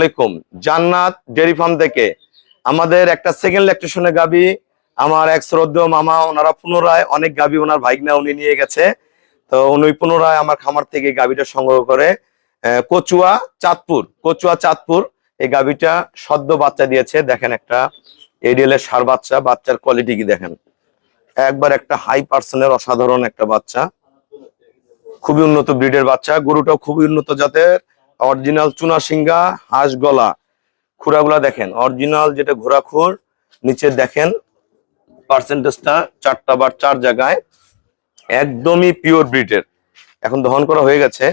আলাইকুম। জান্নাত dairy farm থেকে আমাদের একটা সেকেন্ড ল্যাকটেশনের গাবি আমার এক শ্রদ্ধেয় মামা ওনারা পুনরায় অনেক গাবি ওনার ভাইগনা উনি নিয়ে গেছে। তো উনি পুনরায় আমার খামার থেকে গাবিটা সংগ্রহ করে কচুয়া চাঁদপুর এই গাবিটা সদ্য বাচ্চা দিয়েছে। দেখেন একটা এডিএল এর ষাঁড় বাচ্চা, বাচ্চার কোয়ালিটি কি দেখেন, একবার একটা হাই পার্সেন্টের অসাধারণ একটা বাচ্চা, খুবই উন্নত ব্রিডের বাচ্চা। গরুটাও খুবই উন্নত জাতের, অরিজিনাল চুনা সিংহা হাঁস গলা, খুরাগুলা দেখেন অরিজিনাল যেটা ঘোড়া খুর, নিচে দেখেন পার্সেন্টেজটা 4টা বার 4 জায়গায়, একদমই পিওর ব্রিডের। এখন দহন করা হয়ে গেছে,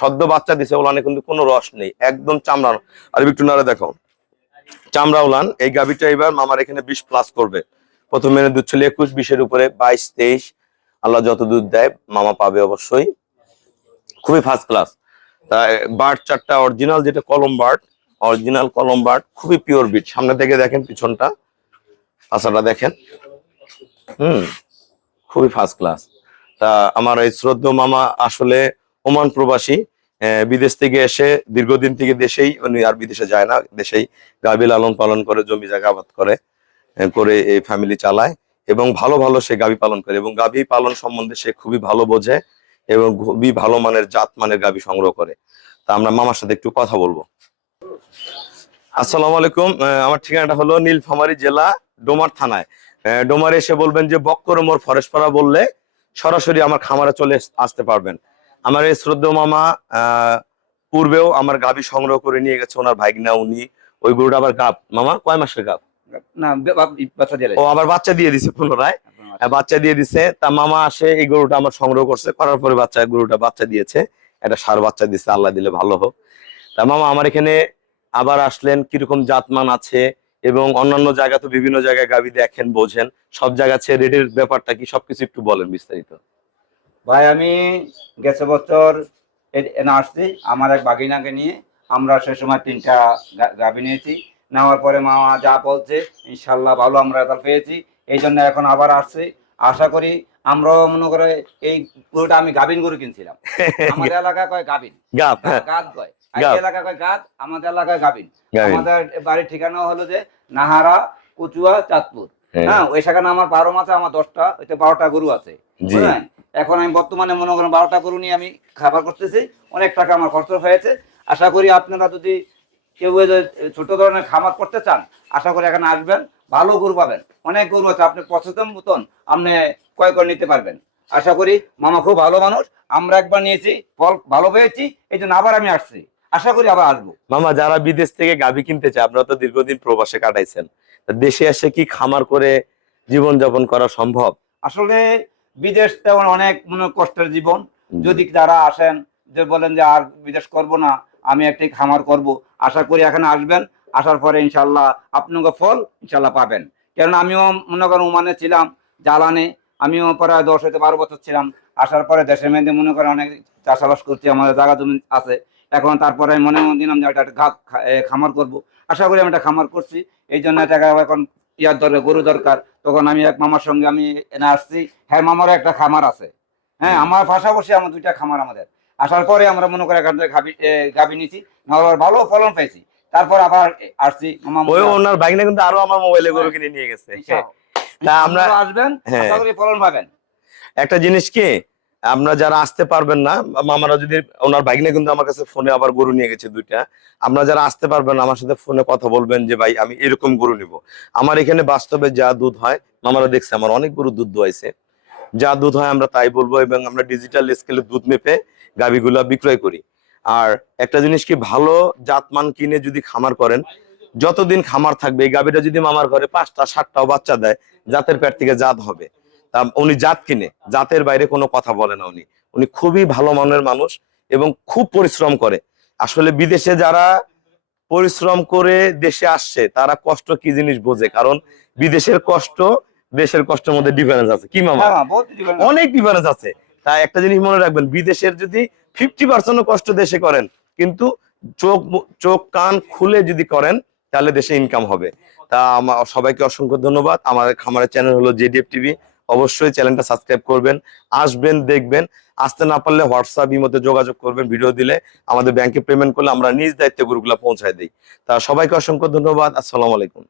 সদ্য বাচ্চা দিছে, ওলানে কিন্তু কোনো রস নেই, একদম চামড়া। আর একটু নাড়ে দেখো, চামড়া উলান। এই গাভিটা এবার মামার এখানে 20+ করবে। প্রথম মেনে দুধ ছিল 21, 20-এর উপরে 22-23, আল্লাহ যত দুধ দেয় মামা পাবে অবশ্যই। খুবই ফার্স্ট ক্লাস। বার্ড 4টা অরিজিনাল, যেটা অরিজিনাল কলম বার্ড, খুবই পিওর বিট। সামনে থেকে দেখেন, পিছনটা পাছাটা দেখেন, খুবই ফার্স্ট ক্লাস। তা আমার এই শ্রদ্ধেয় মামা আসলে ওমান প্রবাসী, বিদেশ থেকে এসে দীর্ঘদিন থেকে দেশেই, উনি আর বিদেশে যায় না, দেশেই গাভী লালন পালন করে, জমি জায়গা আবাদ করে এই ফ্যামিলি চালায়, এবং ভালো ভালো সে গাভী পালন করে, এবং গাভী পালন সম্বন্ধে সে খুবই ভালো বোঝে, এবং খুবই ভালো মানের জাত মানের গাভী সংগ্রহ করে। তা আমরা মামার সাথে একটু কথা বলবো। আসসালামু আলাইকুম। আমার ঠিকানাটা হলো নীলফামারী জেলা, ডোমার থানায়। ডোমারে এসে বলবেন যে বক্কর মোড় ফরেশপাড়া বললে সরাসরি আমার খামারে চলে আসতে পারবেন। আমার এই শ্রদ্ধেয় মামা পূর্বেও আমার গাভী সংগ্রহ করে নিয়ে গেছে ওনার ভাইগনা, উনি ওই গরুটা আবার গাব। মামা কয় মাসের গাব? না, বাচ্চা দিয়ে ও আবার বাচ্চা দিয়ে দিছে পুনরায়, বাচ্চা দিয়ে দিছে। তা মামা আসে এই গরুটা আমার সংগ্রহ করছে, করার পরে গরুটা বাচ্চা দিয়েছে, একটা ষাঁড় বাচ্চা দিচ্ছে, আল্লাহ দিলে ভালো হোক। তা মামা আমার এখানে আবার আসলেন, কিরকম জাতমান আছে, এবং অন্যান্য জায়গা তো বিভিন্ন জায়গায় গাভী দেখেন বোঝেন, সব জায়গা রেটের ব্যাপারটা কি সবকিছু একটু বলেন বিস্তারিত। ভাই, আমি গেছে বছর এনে আসছি আমার এক বাগিনাকে নিয়ে। আমরা সে সময় 3টা গাভী নিয়েছি। নেওয়ার পরে মামা যা বলছে ইনশাল্লাহ ভালো আমরা রেজাল্ট পেয়েছি। এই জন্য এখন আবার আসছি। আশা করি আমরাও মনে করে এই গরুটা, আমি গাভিন গরু কিনছিলাম, আমাদের এলাকায় কয় গাভিন, গাদ কয়, এলাকা কয় গাদ, আমাদের এলাকায় গাভিন। আমাদের বাড়ির ঠিকানা হলো যে নাহারা, কচুয়া, চাঁদপুর। হ্যাঁ, ওই সেখানে আমার 12 মাসে আমার 10টা, ওইতে 12টা গরু আছে, বুঝলেন। এখন আমি বর্তমানে মনে করেন 12টা গরু নিয়ে আমি খাবার করতেছি, অনেক টাকা আমার খরচ হয়েছে। আশা করি আপনারা যদি কেউ ছোট ধরনের খামার করতে চান, আশা করি এখানে আসবেন, ভালো গরু পাবেন। অনেক গরু আছে, আপনি পছন্দ মতন আপনি ক্রয় করে নিতে পারবেন। আশা করি মামা খুব ভালো মানুষ, আমরা একবার নিয়েছি, ফল ভালো পেয়েছি, এই জন্য আবার আমি আসছি, আশা করি আবার আসবো। মামা, যারা বিদেশ থেকে গাভী কিনতে চায়, আপনারা তো দীর্ঘদিন প্রবাসে কাটাইছেন, দেশে এসে কি খামার করে জীবন যাপন করা সম্ভব? আসলে বিদেশ তেমন অনেক কষ্টের জীবন। যদি যারা আসেন, যে বলেন যে আর বিদেশ করব না, আমি একটি খামার করব, আশা করি এখানে আসবেন, আসার পরে ইনশাল্লাহ আপনাকে ফল ইনশাল্লাহ পাবেন। কারণ আমিও মনে করেন ওমানে ছিলাম, জ্বালানে, আমিও প্রায় 10 হতে 12 বছর ছিলাম। আসার পরে দেশের মধ্যে মনে করেন অনেক চাষাবাস করছি, আমাদের জায়গা জমি আছে। এখন তারপরে মনে দিলাম যে একটা খামার করব, আশা করি আমি একটা খামার করছি। এই জন্য টাকা এখন ইয়ার দরকার, গরু দরকার। তখন আমি এক মামার সঙ্গে আমি এনে আসছি। হ্যাঁ, মামারও একটা খামার আছে। হ্যাঁ, আমার পাশাপাশি আমার 2টা খামার আমাদের। আসার পরে আমরা মনে করি এখান থেকে গাভী নিয়েছি, ভালো ফলন পেয়েছি। তারপর আবার আসছি মামা, ওই ওনার ভাইগনা কিন্তু আরো আমার মোবাইলে গরু কিনে নিয়ে গেছে। তা আমরা আসবেন, আশা করি ফলন পাবেন। একটা জিনিস কি, আমরা যারা আসতে পারবেন না, মামারা যদি, ওনার ভাইগনা কিন্তু আমার কাছে ফোনে আবার গরু নিয়ে গেছে 2টা। আপনারা যারা আসতে পারবেন না, আমার সাথে ফোনে কথা বলবেন যে ভাই আমি এরকম গরু নিব। আমার এখানে বাস্তবে যা দুধ হয়, মামারা দেখছে আমার অনেক গরু দুধ দোয়াইছে, যা দুধ হয় আমরা তাই বলবো, এবং আমরা ডিজিটাল স্কেলে দুধ মেপে গাভীগুলা বিক্রয় করি। আর একটা জিনিস কি, ভালো জাতমান কিনে যদি খামার করেন, যতদিন খামার থাকবে, এই গাভীটা যদি মামার ঘরে 5টা 7টাও বাচ্চা দেয়, জাতের পেট থেকে জাত হবে। তা উনি জাত কিনে, জাতের বাইরে কোনো কথা বলে না। উনি খুবই ভালো মানের মানুষ, এবং খুব পরিশ্রম করে। আসলে বিদেশে যারা পরিশ্রম করে দেশে আসছে, তারা কষ্ট কি জিনিস বোঝে, কারণ বিদেশের কষ্ট দেশের কষ্টের মধ্যে ডিফারেন্স আছে, কি মামা? অনেক ডিফারেন্স আছে। তাই একটা জিনিস মনে রাখবেন, বিদেশের যদি 50% কষ্ট দেশে করেন, কিন্তু চোখ কান খুলে যদি করেন, তাহলে দেশে ইনকাম হবে। তা আমার সবাইকে অসংখ্য ধন্যবাদ। আমার খামারের চ্যানেল হলো জেডিএফ টিভি, অবশ্যই চ্যানেলটা সাবস্ক্রাইব করবেন, আসবেন, দেখবেন। আসতে না পারলে হোয়াটসঅ্যাপ ইমোতে যোগাযোগ করবেন, ভিডিও দিলে আমাদের ব্যাংকে পেমেন্ট করলে আমরা নিজ দায়িত্বে গরুগুলা পৌঁছায় দিই। তা সবাইকে অসংখ্য ধন্যবাদ। আসসালামু আলাইকুম।